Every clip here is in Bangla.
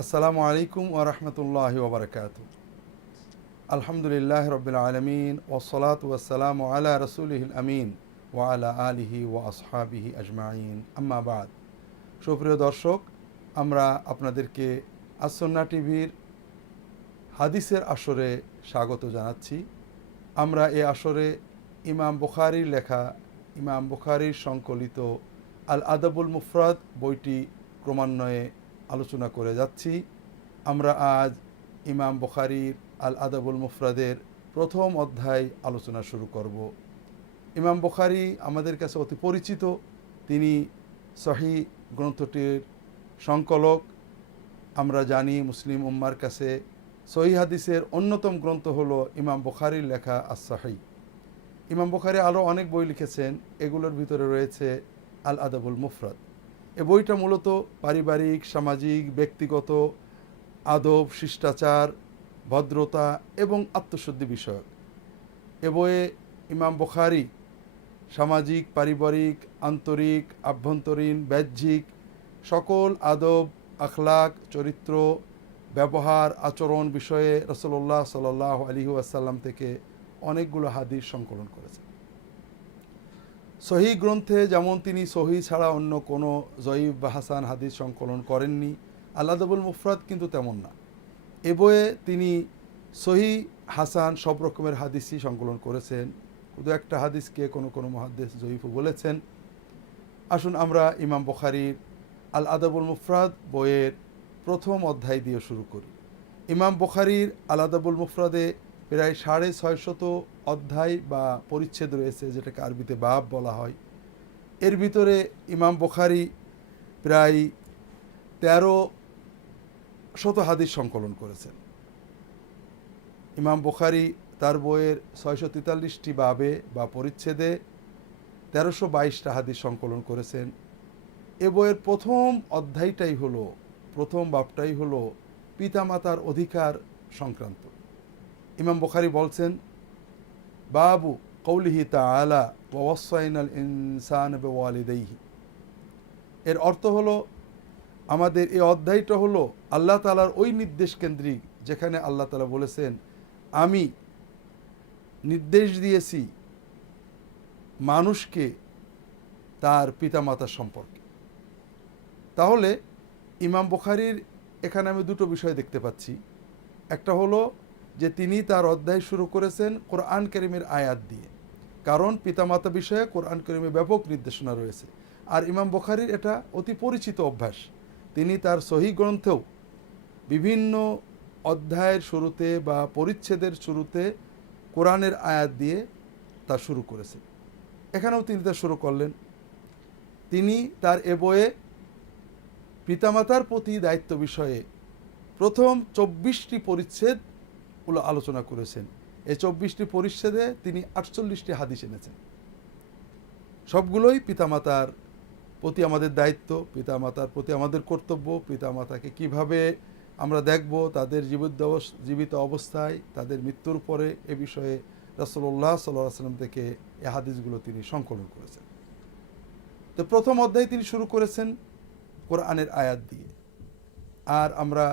আসসালামু আলাইকুম ওরহমতুল্লাহ ওবরকাত আলহামদুলিল্লাহ রবিল আলমিন ওসলাত ওয়াসালাম আলা রসুলহিল আমিন ওয়ালা আলিহি ও আসহাবিহি আজমাইন। আম্মাবাদ সুপ্রিয় দর্শক, আমরা আপনাদেরকে আসন্না টিভির হাদিসের আসরে স্বাগত জানাচ্ছি। আমরা এ আসরে ইমাম বুখারির লেখা, ইমাম বুখারির সংকলিত আল আদাবুল মুফরাদ বইটি ক্রমান্বয়ে আলোচনা করে যাচ্ছি। আমরা আজ ইমাম বুখারির আল আদাবুল মুফরাদের প্রথম অধ্যায় আলোচনা শুরু করব। ইমাম বখারি আমাদের কাছে অতি পরিচিত। তিনি সহি গ্রন্থটির সংকলক। আমরা জানি মুসলিম উম্মার কাছে সহি হাদিসের অন্যতম গ্রন্থ হল ইমাম বখারির লেখা আসাহি ইমাম বুখারি আরও অনেক বই লিখেছেন। এগুলোর ভিতরে রয়েছে আল আদাবুল মুফরাদ। এ বইটা মূলত পারিবারিক, সামাজিক, ব্যক্তিগত, আদব, শিষ্টাচার, ভদ্রতা এবং আত্মশুদ্ধি বিষয়ক। এ বইয়ে ইমাম বুখারি সামাজিক, পারিবারিক, আন্তরিক, আভ্যন্তরীণ, বাহ্যিক সকল আদব, আখলাক, চরিত্র, ব্যবহার, আচরণ বিষয়ে রসল্লাহ সাল আলী আসাল্লাম থেকে অনেকগুলো হাদিস সংকলন করেছেন। সহি গ্রন্থে যেমন তিনি সহি ছাড়া অন্য কোনো জয়ীব বা হাসান হাদিস সংকলন করেননি আল্লাদবুল মুফরাদ কিন্তু তেমন না। এ বইয়ে তিনি সহি, হাসান সব রকমের হাদিসই সংকলন করেছেন। শুধু একটা হাদিসকে কোনো কোনো মহাদ্দেশ জয়ীফও বলেছেন। আসুন আমরা ইমাম বখারির আল আদাবুল মুফরাদ বইয়ের প্রথম অধ্যায় দিয়ে শুরু করি। ইমাম বখারির আল আদাবুল মুফরাদে প্রায় সাড়ে ছয়শত অধ্যায় বা পরিচ্ছেদ রয়েছে, যেটাকে আরবিতে বাব বলা হয়। এর ভিতরে ইমাম বখারি প্রায় তেরো শত হাদিস সংকলন করেছেন। ইমাম বখারি তার বইয়ের ছয়শো তেতাল্লিশটি বাবে বা পরিচ্ছেদে তেরোশো বাইশটা হাদিস সংকলন করেছেন। এ বইয়ের প্রথম অধ্যায়টাই হলো, প্রথম বাপটাই হলো পিতামাতার অধিকার সংক্রান্ত। ইমাম বখারি বলছেন বাবু কৌলিহি তালা ওয়াসাইনাল ইনসান ওয়ালিদাইহি এর অর্থ হলো, আমাদের এই অধ্যায়টা হলো আল্লাহ তালার ওই নির্দেশ কেন্দ্রিক, যেখানে আল্লাহ তালা বলেছেন, আমি নির্দেশ দিয়েছি মানুষকে তার পিতামাতার সম্পর্কে। তাহলে ইমাম বখারির এখানে আমি দুটো বিষয় দেখতে পাচ্ছি। একটা হলো যে তিনি তার অধ্যায় শুরু করেছেন কোরআন করিমের আয়াত দিয়ে। কারণ পিতামাতা বিষয়ে কোরআন করিমে ব্যাপক নির্দেশনা রয়েছে। আর ইমাম বখারির এটা অতি পরিচিত অভ্যাস। তিনি তার সহি গ্রন্থেও বিভিন্ন অধ্যায়ের শুরুতে বা পরিচ্ছেদের শুরুতে কোরআনের আয়াত দিয়ে তা শুরু করেছে। এখানেও তিনি তা শুরু করলেন। তিনি তার এ বইয়ে পিতামাতার প্রতি দায়িত্ব বিষয়ে প্রথম চব্বিশটি পরিচ্ছেদ গুলো আলোচনা করেছেন। এই চব্বিশটি পরিচ্ছেদে তিনি আটচল্লিশটি হাদিস এনেছেন। সবগুলোই পিতামাতার প্রতি আমাদের দায়িত্ব, পিতামাতার প্রতি আমাদের কর্তব্য, পিতামাতাকে কীভাবে আমরা দেখব, তাদের জীবিত জীবিত অবস্থায়, তাদের মৃত্যুর পরে এ বিষয়ে রাসল্লাহ সাল্লাহ সাল্লাম থেকে এ হাদিসগুলো তিনি সংকলন করেছেন। তো প্রথম অধ্যায় তিনি শুরু করেছেন কোরআনের আয়াত দিয়ে। আর আমরা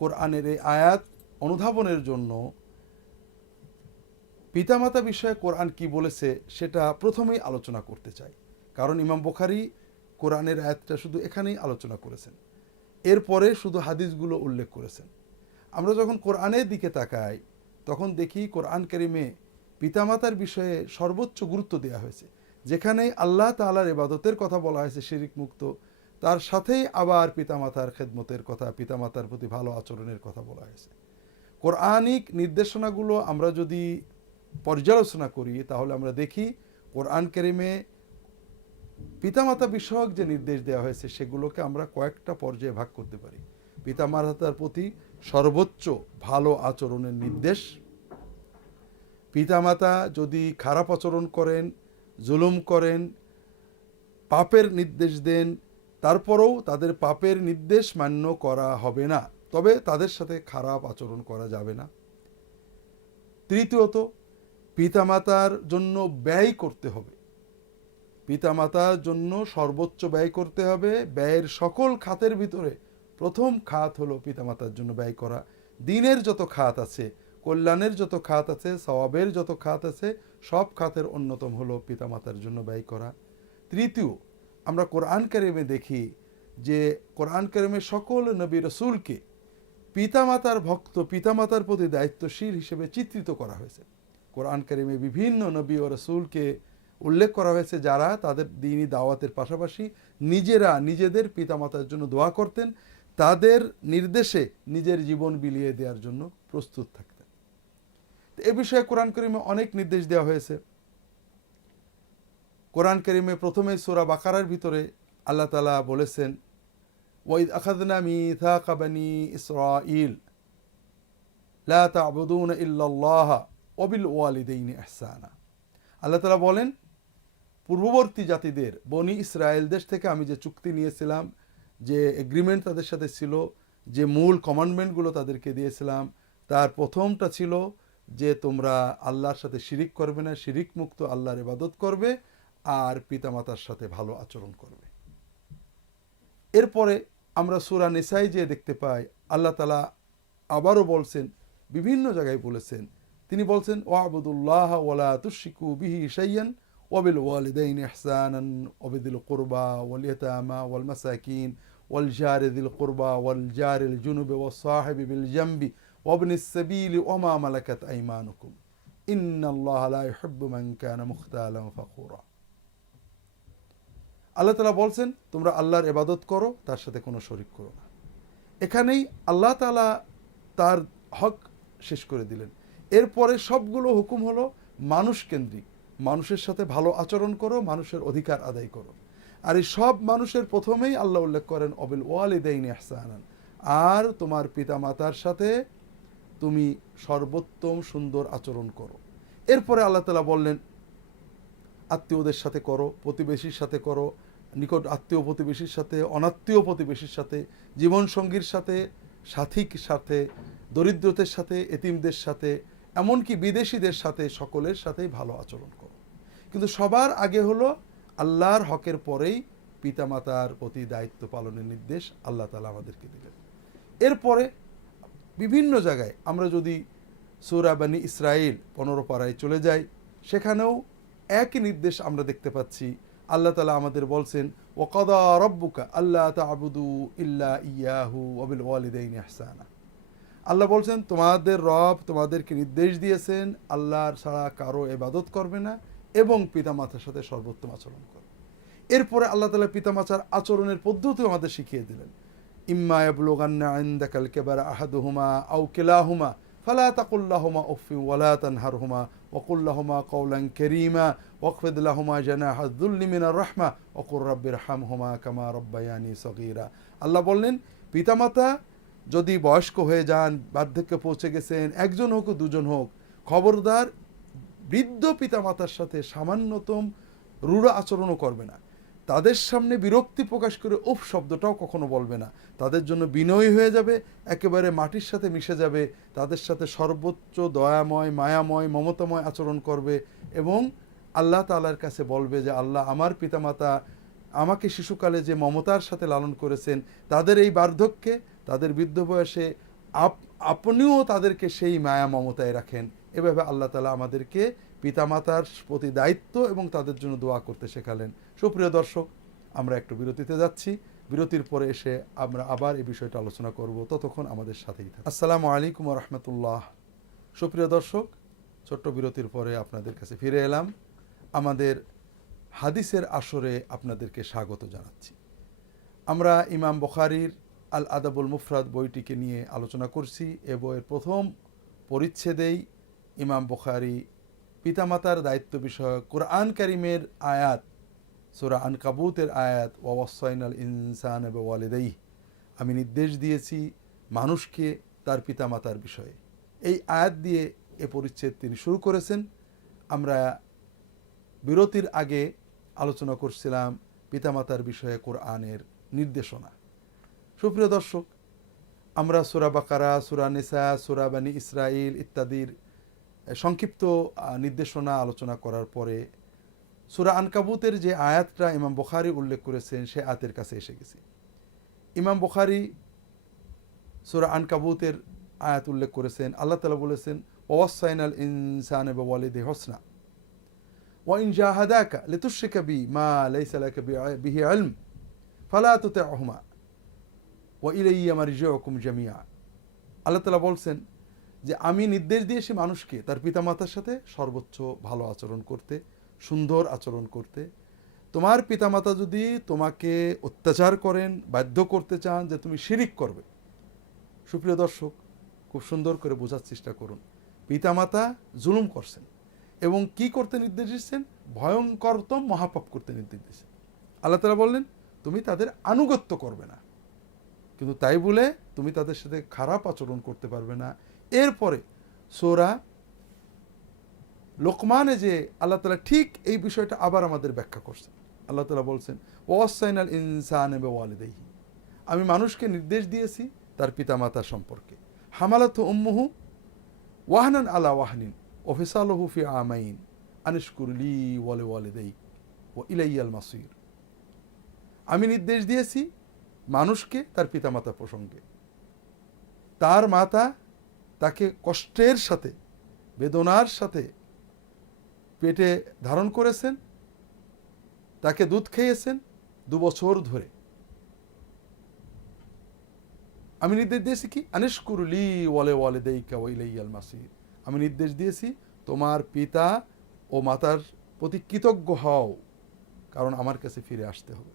কোরআনের এই আয়াত অনুধাবনের জন্য পিতামাতা বিষয়ে কোরআন কি বলেছে সেটা প্রথমেই আলোচনা করতে চাই। কারণ ইমাম বোখারি কোরআনের আয়াতটা শুধু এখানেই আলোচনা করেছেন। এরপরে শুধু হাদিসগুলো উল্লেখ করেছেন। আমরা যখন কোরআনের দিকে তাকাই, তখন দেখি কোরআন করিমে পিতামাতার বিষয়ে সর্বোচ্চ গুরুত্ব দেওয়া হয়েছে। যেখানেই আল্লাহ তালার ইবাদতের কথা বলা হয়েছে, শিরিক মুক্ত। তার সাথেই আবার পিতামাতার খেদমতের কথা, পিতামাতার প্রতি ভালো আচরণের কথা বলা হয়েছে। কোরআনিক নির্দেশনাগুলো আমরা যদি পর্যালোচনা করি, তাহলে আমরা দেখি কোরআন কেরিমে পিতামাতা বিষয়ক যে নির্দেশ দেওয়া হয়েছে, সেগুলোকে আমরা কয়েকটা পর্যায়ে ভাগ করতে পারি। পিতামাতার প্রতি সর্বোচ্চ ভালো আচরণের নির্দেশ। পিতামাতা যদি খারাপ আচরণ করেন, জুলুম করেন, পাপের নির্দেশ দেন, তারপরেও তাদের পাপের নির্দেশ মান্য করা হবে না। তবে তাদের সাথে খারাপ আচরণ করা যাবে না। তৃতীয়ত, পিতামাতার জন্য ব্যয় করতে হবে। পিতামাতার জন্য সর্বোচ্চ ব্যয় করতে হবে। ব্যয়ের সকল খাতের ভিতরে প্রথম খাত হলো পিতামাতার জন্য ব্যয় করা। দিনের যত খাত আছে, কল্যাণের যত খাত আছে, সওয়াবের যত খাত আছে, সব খাতের অন্যতম হলো পিতামাতার জন্য ব্যয় করা। তৃতীয়, আমরা কোরআন কারিমে দেখি যে কোরআন কারিমে সকল নবী রসুলকে পিতামাতার ভক্ত, পিতামাতার প্রতি দায়িত্বশীল হিসেবে চিত্রিত করা হয়েছে। কোরআন কারিমে বিভিন্ন নবী ও রসুলকে উল্লেখ করা হয়েছে যারা তাদের দিনই দাওয়াতের পাশাপাশি নিজেরা নিজেদের পিতামাতার জন্য দোয়া করতেন, তাদের নির্দেশে নিজের জীবন বিলিয়ে দেওয়ার জন্য প্রস্তুত থাকতেন। এ বিষয়ে কোরআন করিমে অনেক নির্দেশ দেওয়া হয়েছে। কোরআন করিমে প্রথমে সোরা বাকারার ভিতরে আল্লাহ তালা বলেছেন ওয়াইদ আখাদনা মিথাকা বানি ইসরাইল লা তা'বুদুনা ইল্লাল্লাহ ওয়াবিল ওয়ালিদাইনি ইহসানা আল্লাহ তাআলা বলেন, পূর্ববর্তী জাতিদের, বনি ইসরায়েল দেশ থেকে আমি যে চুক্তি নিয়েছিলাম, যে এগ্রিমেন্ট তাদের সাথে ছিল, যে মূল কমান্ডমেন্টগুলো তাদেরকে দিয়েছিলাম, তার প্রথমটা ছিল যে তোমরা আল্লাহর সাথে শিরিক করবে না শিরিক মুক্ত আল্লাহর ইবাদত করবে আর পিতামাতার সাথে ভালো আচরণ করবে। এরপরে আমরা সুরা নিসাই যে দেখতে পাই, আল্লাহ তালা আবারও বলছেন, বিভিন্ন জায়গায় বলেছেন। তিনি বলছেন ও আবুদুল্লাহ ওলা তুশিকু বিহি সাইয়ান ওবিল ওয়ালিদাইন ইহসানান ওবিদুল কোরবা ওয়াল ইয়তামা ওয়াল মাসাকিন ওয়াল জারিদুল কোরবা ওয়াল জারিল জুনুবে ও সাহেবি বিল জাম্বি ওবনি সাবিল ওমা মালাকাত আইমানুকুম। ইন্নাল্লাহ লা ইউহিব্বু মান কানা মুখতালাম ফাখুরা আল্লাহ তালা বলছেন, তোমরা আল্লাহর এবাদত করো, তার সাথে কোনো শরিক করো না। এখানেই আল্লাহ তালা তার হক শেষ করে দিলেন। এরপরে সবগুলো হুকুম হলো মানুষ কেন্দ্রিক। মানুষের সাথে ভালো আচরণ করো, মানুষের অধিকার আদায় করো। আর এই সব মানুষের প্রথমেই আল্লাহ উল্লেখ করেন, অবিল ওয়ালি ওয়ালিদাইন ইহসানান। আর তোমার পিতামাতার সাথে তুমি সর্বোত্তম সুন্দর আচরণ করো। এরপরে আল্লাহ তালা বললেন আত্মীয়দের সাথে করো, প্রতিবেশীর সাথে করো, নিকট আত্মীয় প্রতিবেশীর সাথে, অনাত্মীয় প্রতিবেশীর সাথে, জীবনসঙ্গীর সাথে সাথীর সাথে, দরিদ্রদের সাথে, এতিমদের সাথে, এমনকি বিদেশিদের সাথে, সকলের সাথেই ভালো আচরণ করো। কিন্তু সবার আগে হলো আল্লাহর হকের পরেই পিতামাতার প্রতি দায়িত্ব পালনের নির্দেশ আল্লাহ তালা আমাদেরকে দিলেন। এরপরে বিভিন্ন জায়গায় আমরা যদি সৌরাবানি ইসরায়েল পনেরো পাড়ায় চলে যাই, সেখানেও একই নির্দেশ আমরা দেখতে পাচ্ছি। আল্লাহ তালা আমাদের বলছেন ওকদা রব্বুকা আল্লাহ তাবুদু ইল্লা ইয়াহু অবিল ওয়ালিদাইন ইহসানা। আল্লাহ বলছেন, তোমাদের রব তোমাদেরকে নির্দেশ দিয়েছেন, আল্লাহর ছাড়া কারও এবাদত করবে না এবং পিতামাতার সাথে সর্বোত্তম আচরণ করবে এরপরে আল্লাহ তালা পিতামাতার আচরণের পদ্ধতিও আমাদের শিখিয়ে দিলেন। ইম্মা ইয়াবলুগান্না ইনদাকাল কেবারা আহাদুহুমা আও কিলাহুমা ফালা তাকুল্লাহুমা উফি ওয়ালা তানহারহুমা কারীমা ওয়াকফিদ লাহুমা জানাহা যুল্লি মিনার রাহমা ওকুর রাব্বির হামহুমা কামা রব্বায়ানি সগীরা। আল্লাহ বললেন, পিতামাতা যদি বয়স্ক হয়ে যান, বার্ধক্যে পৌঁছে গেছেন, একজন হোক দুজন হোক, খবরদার বৃদ্ধ পিতামাতার সাথে সামান্যতম রূঢ় আচরণও করবে না। তাদের সামনে বিরক্তি প্রকাশ করে, উফ, শব্দটাও কখনো বলবে না। তাদের জন্য বিনয়ী হয়ে যাবে, একেবারে মাটির সাথে মিশে যাবে, তাদের সাথে সর্বোচ্চ দয়াময়, মায়াময়, মমতাময় আচরণ করবে এবং আল্লাহ তালার কাছে বলবে যে, আল্লাহ আমার পিতামাতা আমাকে শিশুকালে যে মমতার সাথে লালন করেছেন, তাদের এই বার্ধক্যে, তাদের বৃদ্ধ বয়সে আপ, আপনিও তাদেরকে সেই মায়া মমতায় রাখেন। এভাবে আল্লাহ তালা আমাদেরকে পিতামাতার প্রতি দায়িত্ব এবং তাদের জন্য দোয়া করতে শেখালেন। সুপ্রিয় দর্শক, আমরা একটু বিরতিতে যাচ্ছি। বিরতির পরে এসে আমরা আবার এই বিষয়টা আলোচনা করব। ততক্ষণ আমাদের সাথেই থাকুন। আসসালামু আলাইকুম রহমতুল্লাহ সুপ্রিয় দর্শক, ছোট্ট বিরতির পরে আপনাদের কাছে ফিরে এলাম। আমাদের হাদিসের আসরে আপনাদেরকে স্বাগত জানাচ্ছি। আমরা ইমাম বখারির আল আদাবুল মুফরাদ বইটিকে নিয়ে আলোচনা করছি এ বইয়ের প্রথম পরিচ্ছেদেই ইমাম বখারি পিতামাতার দায়িত্ব বিষয়ক কোরআন কারিমের আয়াত, সুরা আন কাবুতের আয়াত ওয়াসাইনাল ইনসান এবং ওয়ালিদাই আমি নির্দেশ দিয়েছি মানুষকে তার পিতামাতার বিষয়ে। এই আয়াত দিয়ে এ পরিচ্ছেদ তিনি শুরু করেছেন। আমরা বিরতির আগে আলোচনা করছিলাম পিতামাতার বিষয়ে কোরআনের নির্দেশনা। সুপ্রিয় দর্শক, আমরা সুরা বাকারা, সুরা নিসা, সুরা বানী ইসরাইল ইত্যাদির সংক্ষিপ্ত নির্দেশনা আলোচনা করার পরে সুরা আনকাবুতের যে আয়াতটা ইমাম বখারি উল্লেখ করেছেন, সে আয়াতের কাছে এসে গেছে। ইমাম বখারি সুরা আনকাবুতের আয়াত উল্লেখ করেছেন, আল্লাহ তালা বলেছেন ওয়াসাইন আল ইনসান বা ওয়ালিদে হসনা ওয়াইন জাহাদাকা লিতুশিকা বি মা লাইসালাকা বিহি আলম ফালা তুতে আহমা ওয়া ইলাইয়া মারিজুকুম জামিয়া আল্লাহ তালা বলছেন যে আমি নির্দেশ দিয়েছি মানুষকে, তার পিতামাতার সাথে সর্বোচ্চ ভালো আচরণ করতে, সুন্দর আচরণ করতে, তোমার পিতামাতা যদি তোমাকে অত্যাচার করেন, বাধ্য করতে চান যে তুমি শিরিক করবে। সুপ্রিয় দর্শক, খুব সুন্দর করে বোঝার চেষ্টা করুন। পিতামাতা জুলুম করছেন এবং কি করতে নির্দেশ দিচ্ছেন? ভয়ঙ্করতম মহাপাপ করতে নির্দেশ দিচ্ছেন। আল্লাহ তালা বললেন, তুমি তাদের আনুগত্য করবে না। কিন্তু তাই বলে তুমি তাদের সাথে খারাপ আচরণ করতে পারবে না এরপরে সোরা লোকমানে যে আল্লাহ তালা ঠিক এই বিষয়টা আবার আমাদের ব্যাখ্যা করছেন। আল্লাহ তালা বলছেন, ওয়াসাইনাল ইনসান ওয়ালিদেহি আমি মানুষকে নির্দেশ দিয়েছি তার পিতামাতা সম্পর্কে। হামালাত উম্মুহু ওয়াহনান আলা ওয়াহনিন ওফিসালহু ফি আমাইন আনিশকুরলি ওয়ালে ওয়ালিদেই ও ইলাইয়াল মাসির। আমি নির্দেশ দিয়েছি মানুষকে তার পিতামাতা প্রসঙ্গে। তার মাতা তাকে কষ্টের সাথে, বেদনার সাথে পেটে ধারণ করেছেন, তাকে দুধ খেয়েছেন দু বছর ধরে। আমি নির্দেশ দিয়েছি কি? আনিশকুরলি ওয়ালে ওয়ালে দেইকা ওয়াইলাইয়াল মাসির। আমি নির্দেশ দিয়েছি, তোমার পিতা ও মাতার প্রতি কৃতজ্ঞ হও, কারণ আমার কাছে ফিরে আসতে হবে।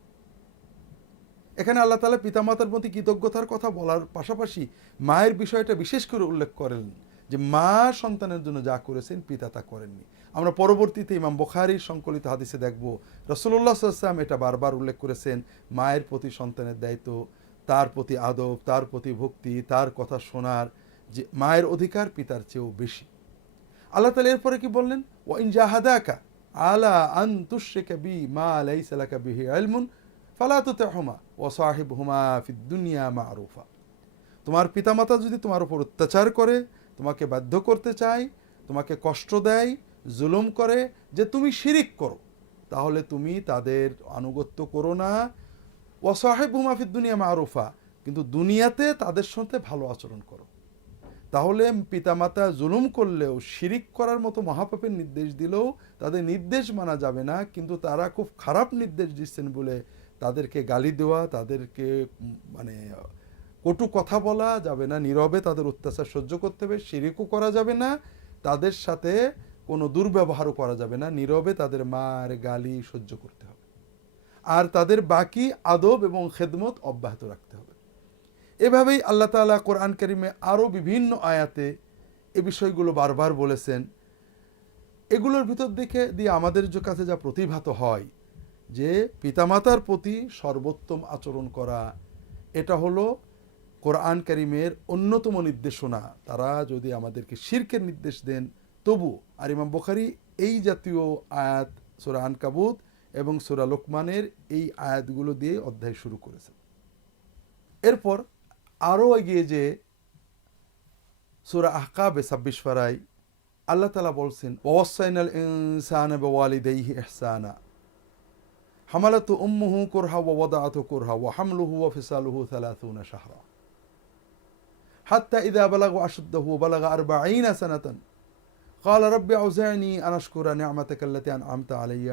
এখানে আল্লাহ তালা পিতামাতার প্রতি কৃতজ্ঞতার কথা বলার পাশাপাশি মায়ের বিষয়টা বিশেষ করে উল্লেখ করেন যে মা সন্তানের জন্য যা করেছেন পিতা তা করেননি। আমরা পরবর্তীতে ইমাম বখারির সংকলিত হাদিসে দেখব রসল্লাহ সাল্লাম এটা বারবার উল্লেখ করেছেন, মায়ের প্রতি সন্তানের দায়িত্ব, তার প্রতি আদব, তার প্রতি ভক্তি, তার কথা শোনার যে মায়ের অধিকার পিতার চেয়েও বেশি। আল্লাহ তালা এরপরে কি বললেন? ওয়াইন জাহাদাকা আলা আন তুশ্রিকা বি মা লাইসালাকা বিহি আলমুন ফালা তুতেহমা। ও সাহেব হুমা ফিদ্দুনিয়া মা আরুফা তোমার পিতামাতা যদি তোমার উপর অত্যাচার করে, তোমাকে বাধ্য করতে চায়, তোমাকে কষ্ট দেয়, জুলুম করে যে তুমি শিরিক করো, তাহলে তুমি তাদের আনুগত্য করো না। ও সাহেব হুমা ফিদ্দুনিয়া মা আরুফা কিন্তু দুনিয়াতে তাদের সাথে ভালো আচরণ করো। তাহলে পিতামাতা জুলুম করলেও, শিরিক করার মতো মহাপাপের নির্দেশ দিলেও তাদের নির্দেশ মানা যাবে না, কিন্তু তারা খুব খারাপ নির্দেশ দিচ্ছেন বলে তাদেরকে গালি দেওয়া, তাদেরকে মানে কটু কথা বলা যাবে না, নীরবে তাদের অত্যাচার সহ্য করতে হবে শিরিকও করা যাবে না, তাদের সাথে কোনো দুর্ব্যবহারও করা যাবে না, নীরবে তাদের মার গালি সহ্য করতে হবে। আর তাদের বাকি আদব এবং খেদমত অব্যাহত রাখতে হবে। এভাবেই আল্লাহ তালা কোরআন করিমে আরও বিভিন্ন আয়াতে এ বিষয়গুলো বারবার বলেছেন। এগুলোর ভিতর দিকে দিয়ে আমাদের কাছে যা প্রতিভাত হয় যে পিতামাতার প্রতি সর্বোত্তম আচরণ করা, এটা হলো কোরআন করিমের অন্যতম নির্দেশনা। তারা যদি আমাদেরকে শির্কের নির্দেশ দেন, তবু আর ইমাম বখারি এই জাতীয় আয়াত, সুরা আনকাবুত এবং সুরা লোকমানের এই আয়াতগুলো দিয়ে অধ্যায় শুরু করেছেন এরপর আরও এগিয়ে যে সুরা আহকাবে ছাব্বিশ ফারাই আল্লাহ তালা বলছেন ওয়াসাইনাল ইনসান ওয়ালিদাইহি ইহসানা। حملته أمه كرها ووضعته كرها وحمله وفصاله ثلاثون شهرا حتى إذا بلغ أشده وبلغ أربعين سنة قال رب أوزعني أن أشكر نعمتك التي أنعمت علي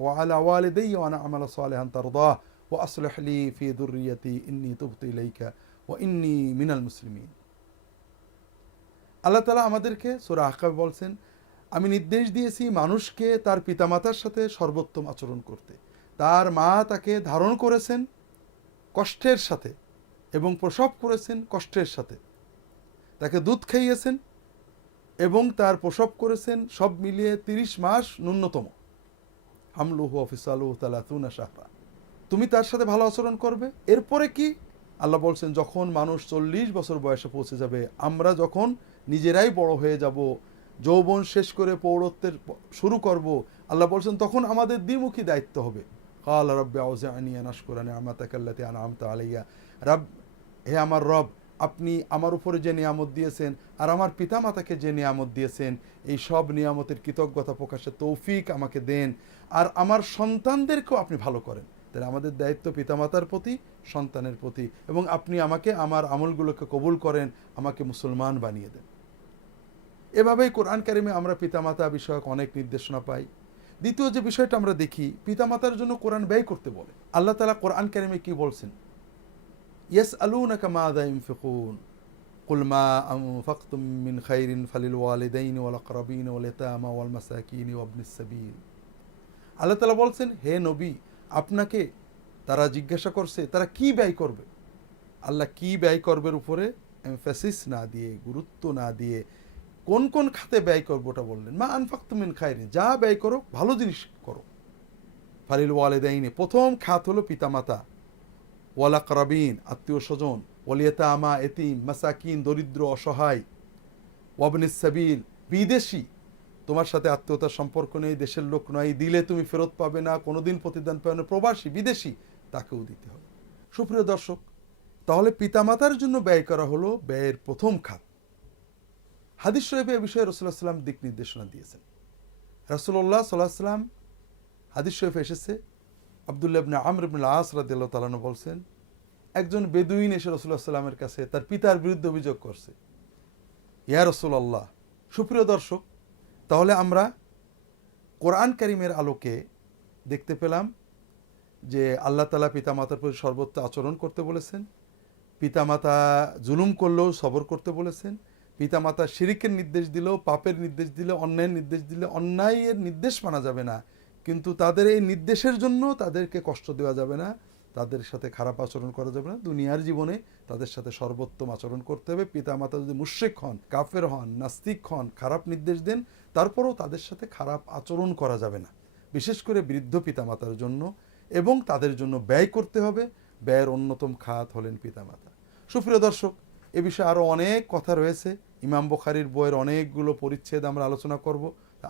وعلى والدي وأن أعمل صالحا ترضاه وأصلح لي في ذريتي إني تبت إليك وإني من المسلمين আল্লাহ তালা আমাদেরকে সোরা আকাবে বলছেন আমি নির্দেশ দিয়েছি মানুষকে তার পিতামাতার সাথে সর্বোত্তম আচরণ করতে তার মা তাকে ধারণ করেছেন কষ্টের সাথে এবং প্রসব করেছেন কষ্টের সাথে। তাকে দুধ খাইয়েছেন এবং তার প্রসব করেছেন সব মিলিয়ে তিরিশ মাস ন্যূনতম। হামলুহু অফিসালু তালাতুনা শাহরা। তুমি তার সাথে ভালো আচরণ করবে? এরপরে কি? আল্লাহ বলছেন, যখন মানুষ চল্লিশ বছর বয়সে পৌঁছে যাবে, আমরা যখন নিজেরাই বড় হয়ে যাব, যৌবন শেষ করে পৌরত্বের শুরু করব, আল্লাহ বলছেন, তখন আমাদের দ্বিমুখী দায়িত্ব হবে। কাল রব্বে আউজানি আনাশকুরানি আমাতাকাল্লাতি আনামতা আলাইয়া রব হে আমার রব, আপনি আমার উপরে যে নিয়ামত দিয়েছেন আর আমার পিতামাতাকে যে নিয়ামত দিয়েছেন, এই সব নিয়ামতের কৃতজ্ঞতা প্রকাশে তৌফিক আমাকে দেন। আর আমার সন্তানদেরকেও আপনি ভালো করেন। তাহলে আমাদের দায়িত্ব পিতামাতার প্রতি, সন্তানের প্রতি। এবং আপনি আমাকে আমার আমলগুলোকে কবুল করেন, আমাকে মুসলমান বানিয়ে দেন। এভাবেই কোরআন কারিমে আমরা পিতামাতা বিষয়ক অনেক নির্দেশনা পাই। দ্বিতীয় যে বিষয়টা আমরা দেখি পিতামাতার জন্য কোরআন ব্যয় করতে বলে আল্লাহ তালা কোরআন কারিমে কি বলছেন ইয়েস আলুনাকা মাদা ইনফিকুন قل ما أنفقتم من خير فللوالدين والأقربين واليتامى والمساكين وابن السبيل আল্লাহ তালা বলছেন হে নবী আপনাকে তারা জিজ্ঞাসা করছে তারা কি ব্যয় করবে আল্লাহ কি ব্যয় করবের উপরে এমফ্যাসিস না দিয়ে গুরুত্ব না দিয়ে কোন কোন খাতে ব্যয় করব ওটা বললেন। মা আনফাক্তমিন খায়নি যা ব্যয় করো, ভালো জিনিস করো। ফালিল ওয়ালেদাইনে, প্রথম খাত হলো পিতামাতা। ওয়ালা করাবিন, আত্মীয় স্বজন। ওলিয়াতা আমা এতিম, মাসাকিন, দরিদ্র, অসহায়। ওয়াবনিস সাবিল, বিদেশি। তোমার সাথে আত্মীয়তার সম্পর্ক নেই, দেশের লোক নয় দিলে তুমি ফেরত পাবে না, কোনোদিন প্রতিদান পাবে না। প্রবাসী, বিদেশি, তাকেও দিতে হবে। সুপ্রিয় দর্শক, তাহলে পিতামাতার জন্য ব্যয় করা হলো ব্যয়ের প্রথম খাত। হাদিস শরীফে এ বিষয়ে রসুল্লাহ সাল্লাম দিক নির্দেশনা দিয়েছেন। রসুল্লাহ সাল্লাহ সাল্লাম হাদিস শরীফে এসেছে। আবদুল্লাহ ইবনে আমর ইবনে আস রাদিয়াল্লাহু বলছেন, একজন বেদুইন এসে রসুল্লাহ সাল্লামের কাছে তার পিতার বিরুদ্ধে অভিযোগ করছে। ইয়া রসুল্লাহ সুপ্রিয় দর্শক, তাহলে আমরা কোরআন কারিমের আলোকে দেখতে পেলাম যে আল্লাহ তালা পিতামাতার প্রতি সর্বোচ্চ আচরণ করতে বলেছেন, পিতামাতা জুলুম করলেও সবর করতে বলেছেন পিতামাতা শিরিকের নির্দেশ দিলেও, পাপের নির্দেশ দিলে অন্যায়ের নির্দেশ দিলে অন্যায়ের নির্দেশ মানা যাবে না। কিন্তু তাদের এই নির্দেশের জন্য তাদেরকে কষ্ট দেওয়া যাবে না, তাদের সাথে খারাপ আচরণ করা যাবে না। দুনিয়ার জীবনে তাদের সাথে সর্বোত্তম আচরণ করতে হবে। পিতামাতা যদি মুশ্রিক হন, কাফের হন, নাস্তিক হন, খারাপ নির্দেশ দেন, তারপরেও তাদের সাথে খারাপ আচরণ করা যাবে না। বিশেষ করে বৃদ্ধ পিতামাতার জন্য এবং তাদের জন্য ব্যয় করতে হবে। ব্যয়ের অন্যতম খাত হলেন পিতামাতা। সুপ্রিয় দর্শক এ বিষয়ে আরও অনেক কথা রয়েছে। ইমাম বখারির বইয়ের অনেকগুলো পরিচ্ছেদ আমরা আলোচনা করব।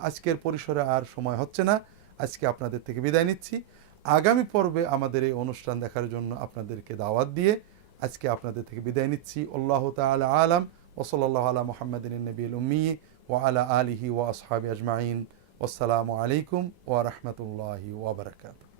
আজকের পরিসরে আর সময় হচ্ছে না। আজকে আপনাদের থেকে বিদায় নিচ্ছি। আগামী পর্বে আমাদের এই অনুষ্ঠান দেখার জন্য আপনাদেরকে দাওয়াত দিয়ে আজকে আপনাদের থেকে বিদায় নিচ্ছি। আল্লাহ তালা আলাম। ওসলাল্লাহ আলা মোহাম্মদিন নবীল উম্মি ও আলা আলিহি ও আসহাবি আজমাইন। আসসালামু আলাইকুম ওয়া রাহমাতুল্লাহি ওয়া বারাকাতুহু।